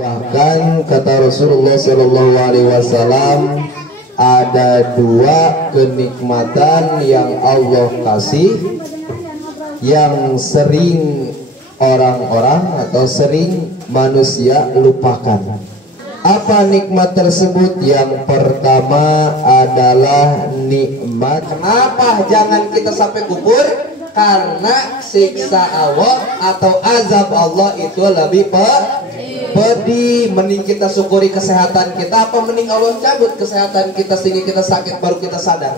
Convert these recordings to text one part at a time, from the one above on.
Bahkan kata Rasulullah Shallallahu Alaihi Wasallam, ada dua kenikmatan yang Allah kasih yang sering orang-orang atau sering manusia lupakan. Apa nikmat tersebut? Yang pertama adalah nikmat. Kenapa jangan kita sampai kubur? Karena siksa Allah atau azab Allah itu lebih pedih. Mending kita syukuri kesehatan kita, apa mending Allah cabut kesehatan kita sehingga kita sakit baru kita sadar?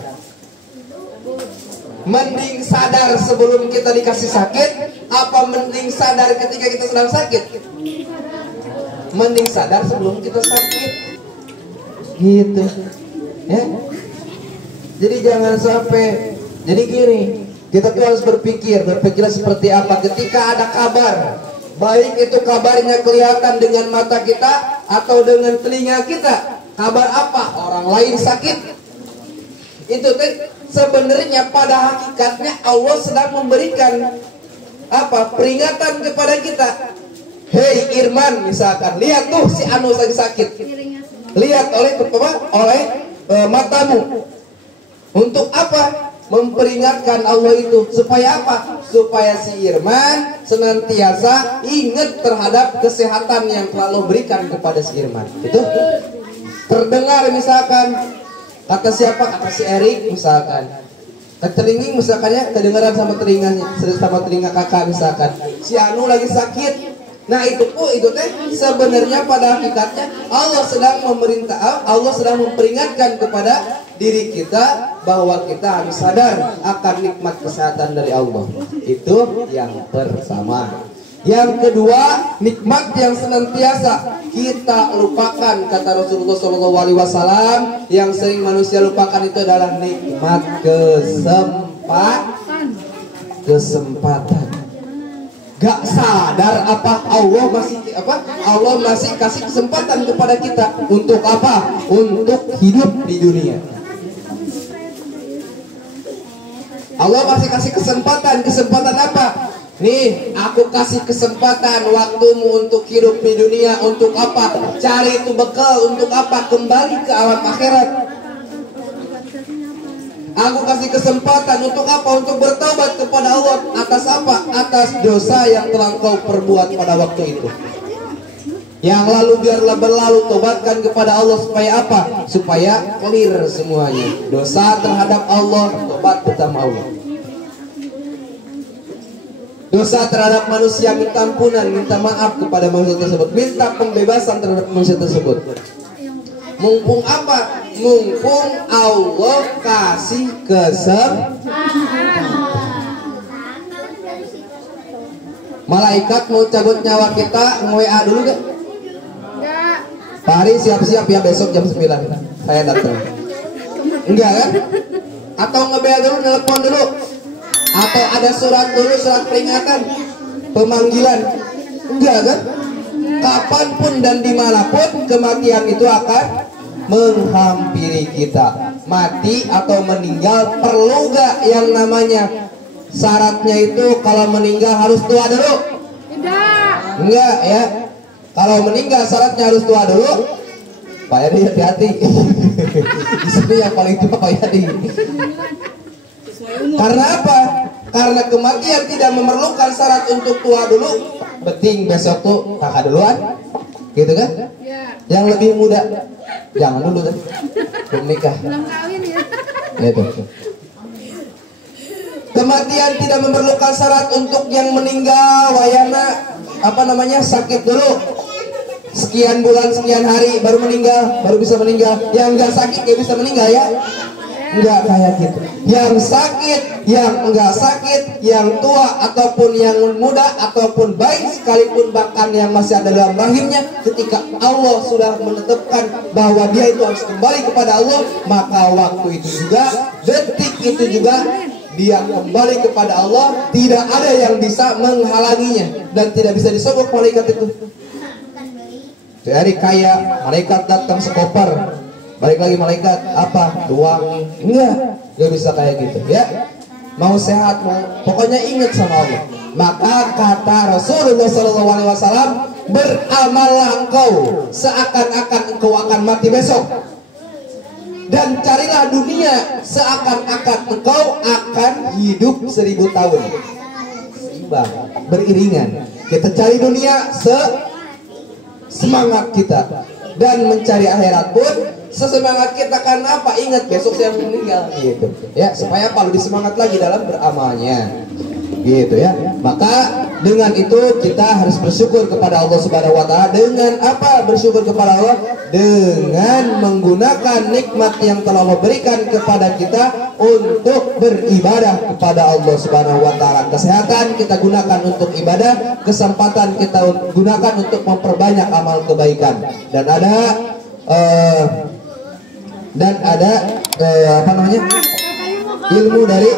Mending sadar sebelum kita dikasih sakit, apa mending sadar ketika kita sedang sakit? Mending sadar sebelum kita sakit, gitu ya. Jadi jangan sampai. Jadi gini, kita tuh harus berpikirlah seperti apa ketika ada kabar, baik itu kabarnya kelihatan dengan mata kita atau dengan telinga kita. Kabar apa? Orang lain sakit. Itu sebenarnya pada hakikatnya Allah sedang memberikan apa? Peringatan kepada kita. Hei Irman, misalkan, lihat tuh si Anu lagi sakit. Lihat oleh matamu. Untuk apa? Memperingatkan Allah itu supaya apa? Supaya si Irman senantiasa ingat terhadap kesehatan yang telah Allah berikan kepada si Irman. Itu terdengar misalkan kata siapa? Kata si Erik misalkan. Ketelinging misalkan ya, kedengaran sama telinga kakak misalkan. Si Anu lagi sakit. Nah itu sebenarnya pada hakikatnya Allah sedang memperingatkan kepada diri kita bahwa kita harus sadar akan nikmat kesehatan dari Allah. Itu yang pertama. Yang kedua, nikmat yang senantiasa kita lupakan, kata Rasulullah SAW, yang sering manusia lupakan itu adalah nikmat kesempatan. Gak sadar apa Allah masih kasih kesempatan kepada kita untuk apa? Untuk hidup di dunia. Allah masih kasih kesempatan apa? Nih, aku kasih kesempatan waktumu untuk hidup di dunia. Untuk apa? Cari itu bekal. Untuk apa? Kembali ke alam akhirat. Aku kasih kesempatan untuk apa? Untuk bertobat kepada Allah. Atas apa? Atas dosa yang telah kau perbuat pada waktu itu. Yang lalu biarlah berlalu, tobatkan kepada Allah supaya apa? Supaya clear semuanya. Dosa terhadap Allah, tobat bersama Allah. Dosa terhadap manusia, minta ampunan, minta maaf kepada manusia tersebut, minta pembebasan terhadap manusia tersebut. Mumpung apa? Mumpung Allah kasih kesempatan. Malaikat mau cabut nyawa kita, nge-WA dulu gak? Pak Ari siap-siap ya besok jam 9 saya datang. Enggak kan? Atau nge-BA dulu, nelpon dulu. Atau ada surat dulu, surat peringatan, pemanggilan. Enggak kan? Kapanpun dan dimanapun kematian itu akan menghampiri kita. Mati atau meninggal perlu gak yang namanya syaratnya itu kalau meninggal harus tua dulu? Enggak ya. Kalau meninggal syaratnya harus tua dulu. Pak Yadi hati-hati. Di sini yang paling tua Pak Yadi. Karena apa? Karena kematian tidak memerlukan syarat untuk tua dulu. Beting besok tuh kakak duluan, gitu kan? Yang lebih muda jangan dulu kan? Belum nikah. Belum kawin ya. Gitu. Kematian tidak memerlukan syarat untuk yang meninggal wayana sakit dulu. Sekian bulan, sekian hari baru meninggal, baru bisa meninggal. Yang enggak sakit gak bisa meninggal ya? Enggak kayak gitu. Yang sakit, yang enggak sakit, yang tua ataupun yang muda ataupun baik sekalipun bahkan yang masih ada dalam rahimnya, ketika Allah sudah menetapkan bahwa dia itu harus kembali kepada Allah, maka waktu itu juga, detik itu juga dia kembali kepada Allah. Tidak ada yang bisa menghalanginya dan tidak bisa disogok malaikat itu. Dari kaya malaikat datang sekopar, balik lagi malaikat apa? Doang. Enggak bisa kayak gitu ya. Mau sehat, pokoknya ingat sama Allah. Maka kata Rasulullah SAW, beramallah engkau seakan-akan engkau akan mati besok, dan carilah dunia seakan-akan engkau akan hidup 1000 tahun. Beriringan, kita cari dunia semangat kita, dan mencari akhirat pun sesemangat kita. Karena apa? Ingat besok saya meninggal, gitu ya, supaya apa? Lebih semangat lagi dalam beramalnya, gitu ya. Maka dengan itu kita harus bersyukur kepada Allah Subhanahu wa taala. Dengan apa bersyukur kepada Allah? Dengan menggunakan nikmat yang telah Allah berikan kepada kita untuk beribadah kepada Allah Subhanahu wa taala. Kesehatan kita gunakan untuk ibadah, kesempatan kita gunakan untuk memperbanyak amal kebaikan. Dan ada ilmu dari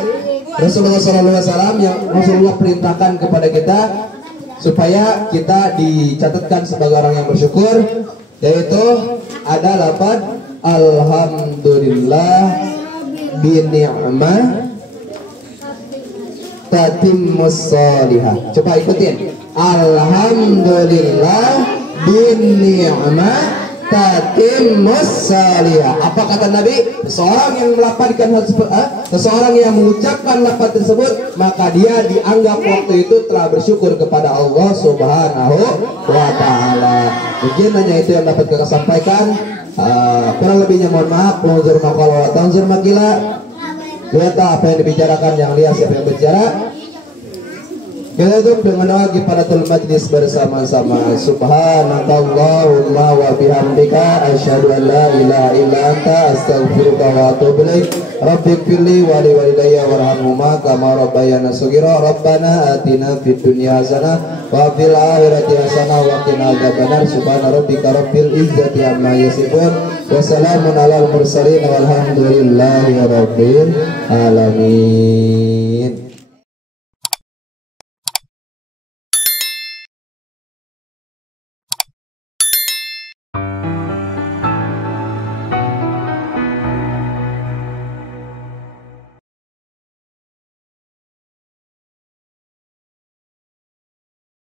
Rasulullah SAW yang Rasulullah perintahkan kepada kita supaya kita dicatatkan sebagai orang yang bersyukur, yaitu ada lafaz alhamdulillah bi ni'mah tatimmus sholihah. Coba ikutin, alhamdulillah bi ni'mah tatimmus sholihah. Apa kata Nabi? Seseorang yang melafazkan seseorang yang mengucapkan lafaz tersebut, maka dia dianggap waktu itu telah bersyukur kepada Allah Subhanahu wa taala. Mungkin hanya itu yang dapat kita sampaikan. Kurang lebihnya mohon maaf. Munzur maqala wa tanzur maqila. Lihat apa yang dibicarakan, yang lihat siapa yang bicara. Kita tutup dengan doa kifaratul majlis bersama-sama. Subhanakallahumma wa bihamdika asyhadu an la ilaha illa anta astaghfiruka wa atubu ilaik. Rabbighfirli wa li walidayya warhamhuma kama rabbayana shaghira. Rabbana atina fid dunya hasanah wa fil akhirati hasanah wa qina adzabannar. Subhana rabbika rabbil izzati amma yasifun wa salamun alal mursalin walhamdulillahi rabbil alamin.